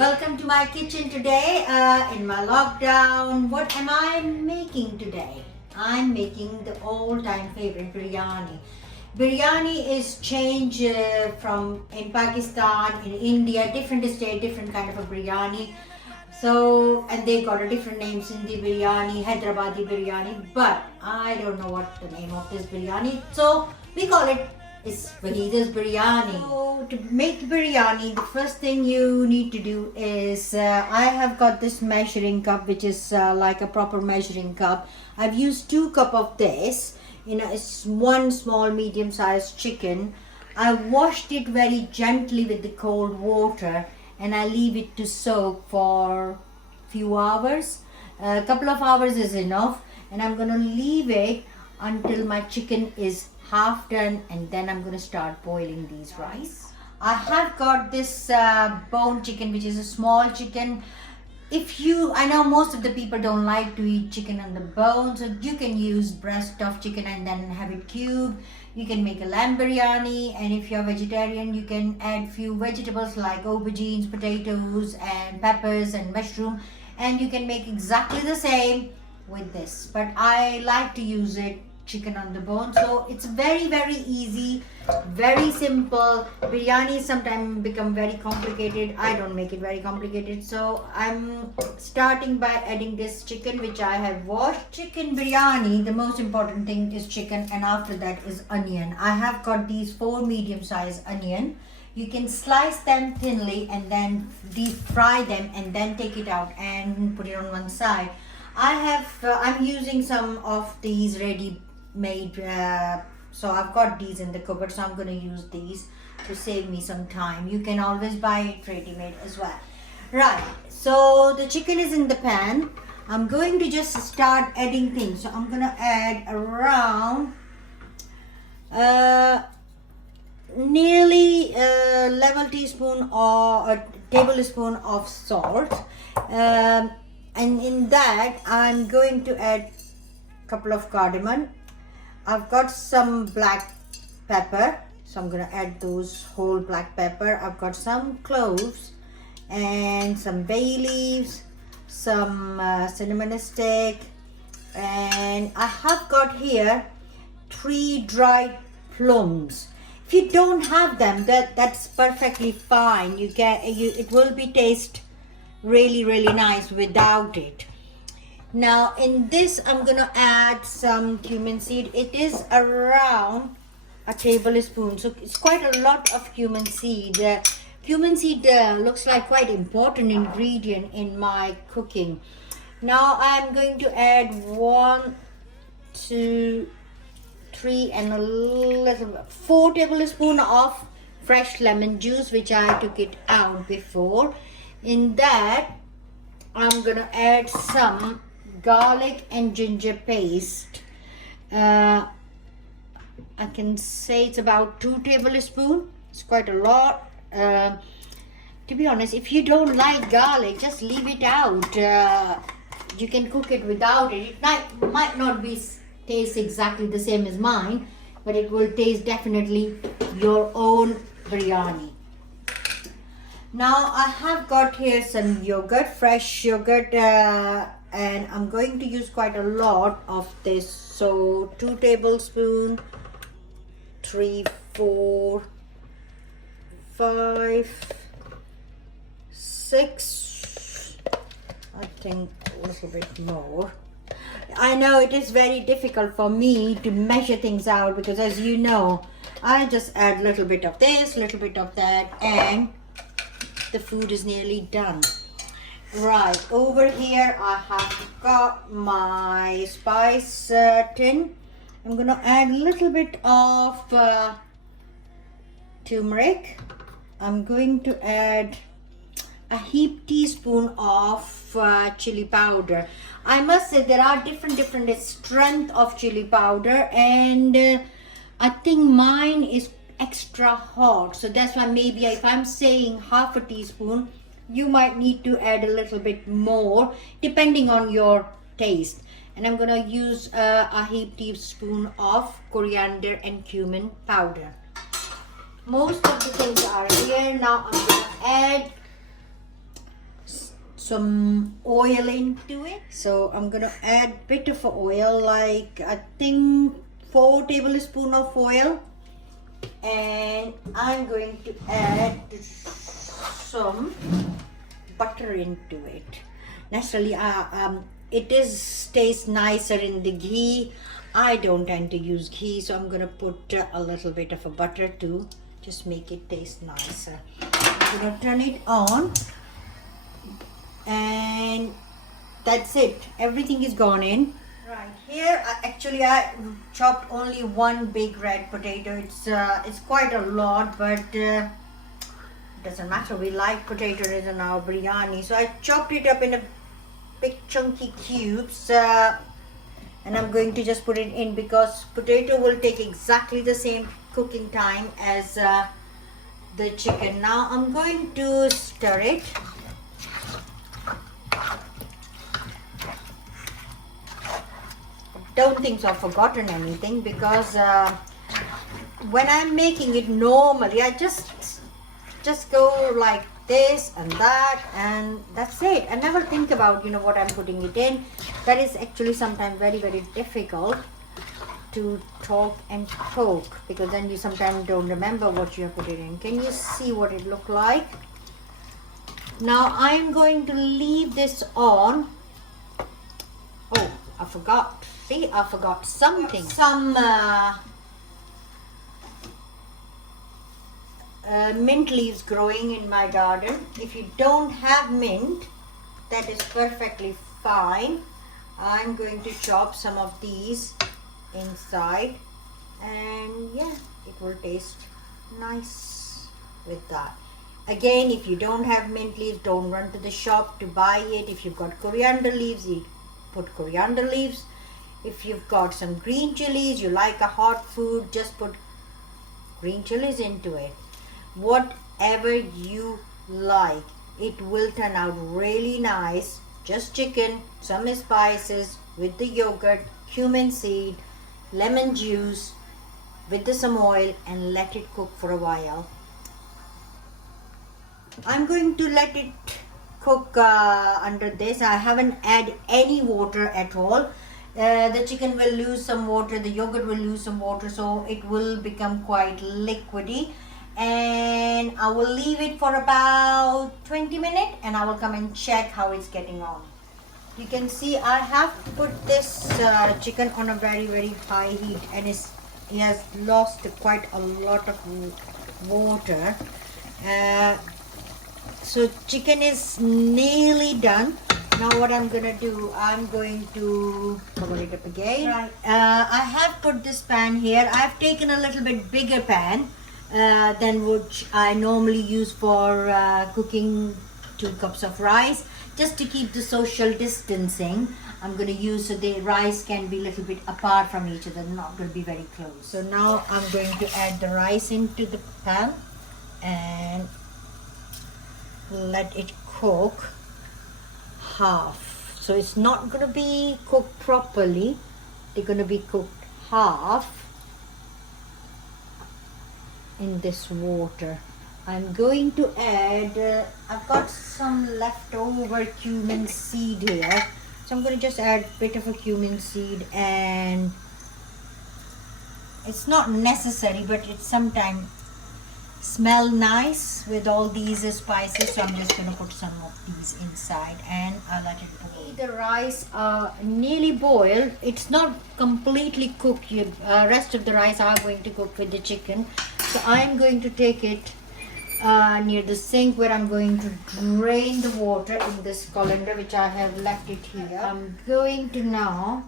welcome to my kitchen today in my lockdown. What am I making today? I'm making the all-time favorite biryani. Biryani is changed from in Pakistan, in India, different state, different kind of a biryani. So, and they got a different name, Sindhi biryani, Hyderabadi biryani, but I don't know what the name of this biryani. So we call it is Waheeda's biryani. So to make biryani, the first thing you need to do is I have got this measuring cup, which is like a proper measuring cup. I've used 2 cups of this in one small medium-sized chicken. I washed it very gently with the cold water and I leave it to soak for few hours. A couple of hours is enough, and I'm gonna leave it until my chicken is half done, and then I'm going to start boiling these rice. I have got this bone chicken, which is a small chicken. I know most of the people don't like to eat chicken on the bone, so you can use breast of chicken and then have it cubed. You can make a lamb biryani, and if you're vegetarian, you can add few vegetables like aubergines, potatoes and peppers and mushroom, and you can make exactly the same with this. But I like to use it chicken on the bone, so it's very easy, very simple. Biryani sometimes become very complicated. I don't make it very complicated, so I'm starting by adding this chicken which I have washed. Chicken biryani, the most important thing is chicken, and after that is onion. I have got these 4 medium-sized onion. You can slice them thinly and then deep fry them and then take it out and put it on one side. I'm using some of these ready made, so I've got these in the cupboard, so I'm going to use these to save me some time. You can always buy it ready made as well. Right, so the chicken is in the pan. I'm going to just start adding things. So I'm going to add around nearly a level teaspoon or a tablespoon of salt, and in that I'm going to add a couple of cardamom. I've got some black pepper, so I'm going to add those whole black pepper. I've got some cloves and some bay leaves, some cinnamon stick, and I have got here 3 dried plums. If you don't have them, that's perfectly fine. It will be taste really nice without it. Now in this I'm gonna add some cumin seed. It is around a tablespoon, so it's quite a lot of cumin seed. Cumin seed looks like quite important ingredient in my cooking. Now I'm going to add 1, 2, 3 and a little 4 tablespoons of fresh lemon juice, which I took it out before. In that I'm gonna add some garlic and ginger paste. I can say it's about 2 tablespoons. It's quite a lot. To be honest, if you don't like garlic, just leave it out. You can cook it without it. It might not be taste exactly the same as mine, but it will taste definitely your own biryani. Now I have got here some yogurt, fresh yogurt, and I'm going to use quite a lot of this. So 2 tablespoons, 3, 4, 5, 6, I think a little bit more. I know it is very difficult for me to measure things out because, as you know, I just add a little bit of this, little bit of that, and the food is nearly done. Right, over here I have got my spice tin. I'm gonna add a little bit of turmeric. I'm going to add a heaped teaspoon of chili powder. I must say there are different strength of chili powder, and I think mine is extra hot, so that's why maybe if I'm saying half a teaspoon, you might need to add a little bit more depending on your taste. And I'm gonna use a heaped teaspoon of coriander and cumin powder. Most of the things are here. Now I'm gonna add some oil into it. So I'm gonna add bit of oil, like I think 4 tablespoons of oil, and I'm going to add some butter into it. Naturally, it tastes nicer in the ghee. I don't tend to use ghee, so I'm gonna put a little bit of a butter to just make it taste nicer. I'm gonna turn it on, and that's it. Everything is gone in. Right here, actually, I chopped only one big red potato. It's quite a lot, but doesn't matter. We like potatoes in our biryani, so I chopped it up in a big chunky cubes, and I'm going to just put it in because potato will take exactly the same cooking time as the chicken. Now I'm going to stir it. Don't think so I've forgotten anything, because when I'm making it normally, I just go like this and that, and that's it. I never think about what I'm putting it in. That is actually sometimes very, very difficult to talk and cook, because then you sometimes don't remember what you have put it in. Can you see what it looked like? Now I'm going to leave this on. Oh, I forgot. See, I forgot something. Some mint leaves growing in my garden. If you don't have mint, that is perfectly fine. I'm going to chop some of these inside, and yeah, it will taste nice with that. Again, if you don't have mint leaves, don't run to the shop to buy it. If you've got coriander leaves, you put coriander leaves. If you've got some green chilies, you like a hot food, just put green chilies into it. Whatever you like, it will turn out really nice. Just chicken, some spices with the yogurt, cumin seed, lemon juice, with some oil, and let it cook for a while. I'm going to let it cook under this. I haven't added any water at all. The chicken will lose some water, the yogurt will lose some water, so it will become quite liquidy. And I will leave it for about 20 minutes, and I will come and check how it's getting on. You can see I have put this chicken on a very, very high heat, and it has lost quite a lot of water. So chicken is nearly done. Now what I'm gonna do, I'm going to cover it up again. Right. I have put this pan here. I've taken a little bit bigger pan than which I normally use for cooking 2 cups of rice, just to keep the social distancing. I'm going to use so the rice can be a little bit apart from each other, not going to be very close. So now I'm going to add the rice into the pan and let it cook half. So it's not going to be cooked properly, they're going to be cooked half in this water. I'm going to add, I've got some leftover cumin seed here, so I'm going to just add a bit of a cumin seed, and it's not necessary, but it sometimes smell nice with all these spices, so I'm just going to put some of these inside and I'll let it boil. The rice nearly boiled. It's not completely cooked. Rest of the rice are going to cook with the chicken. So I'm going to take it near the sink, where I'm going to drain the water in this colander, which I have left it here. I'm going to now,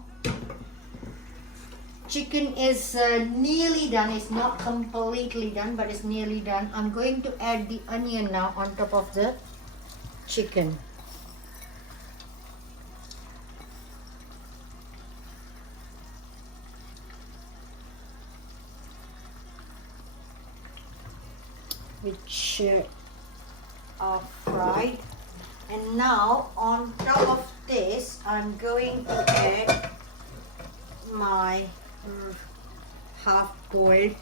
chicken is nearly done. It's not completely done, but it's nearly done. I'm going to add the onion now on top of the chicken. Which are fried, and now on top of this I'm going to add my half-boiled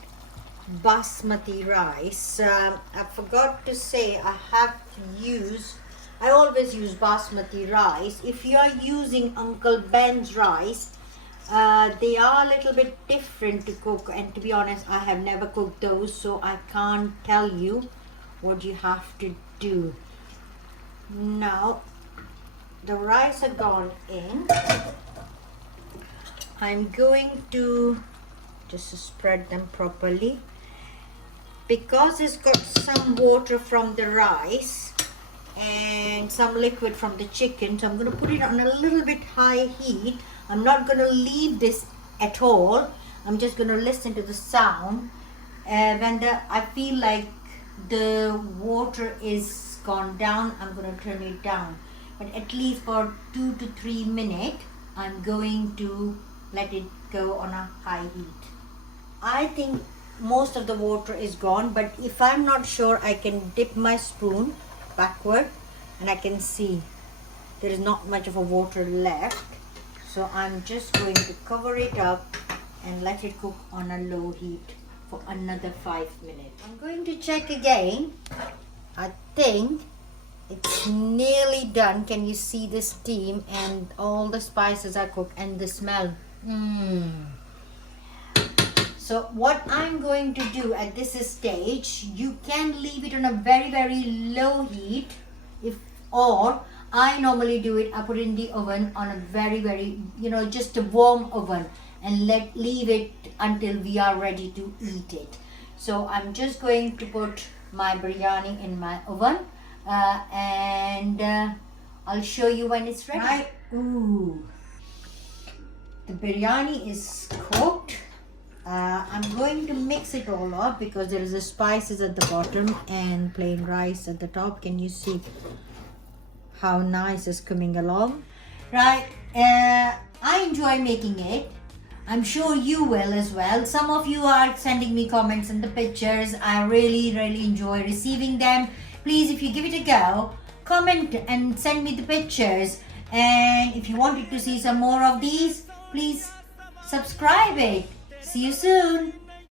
basmati rice. I forgot to say I have used I always use basmati rice. If you are using Uncle Ben's rice, they are a little bit different to cook, and to be honest, I have never cooked those, so I can't tell you what you have to do. Now the rice are gone in. I'm going to just spread them properly because it's got some water from the rice and some liquid from the chicken, so I'm going to put it on a little bit high heat. I'm not going to leave this at all. I'm just going to listen to the sound, and when I feel like the water is gone down, I'm going to turn it down. But at least for 2 to 3 minutes, I'm going to let it go on a high heat. I think most of the water is gone, but if I'm not sure, I can dip my spoon backward and I can see there is not much of a water left. So I'm just going to cover it up and let it cook on a low heat for another 5 minutes. I'm going to check again. I think it's nearly done. Can you see the steam and all the spices are cooked and the smell? So what I'm going to do at this stage, you can leave it on a very low heat, or I normally do it, I put it in the oven on a very just a warm oven and leave it until we are ready to eat it. So I'm just going to put my biryani in my oven and I'll show you when it's ready. Right. Ooh, the biryani is cooked. I'm going to mix it all up because there is the spices at the bottom and plain rice at the top. Can you see how nice it's coming along? Right. I enjoy making it. I'm sure you will as well. Some of you are sending me comments and the pictures. I really enjoy receiving them. Please, if you give it a go, comment and send me the pictures. And if you wanted to see some more of these, please subscribe it. See you soon.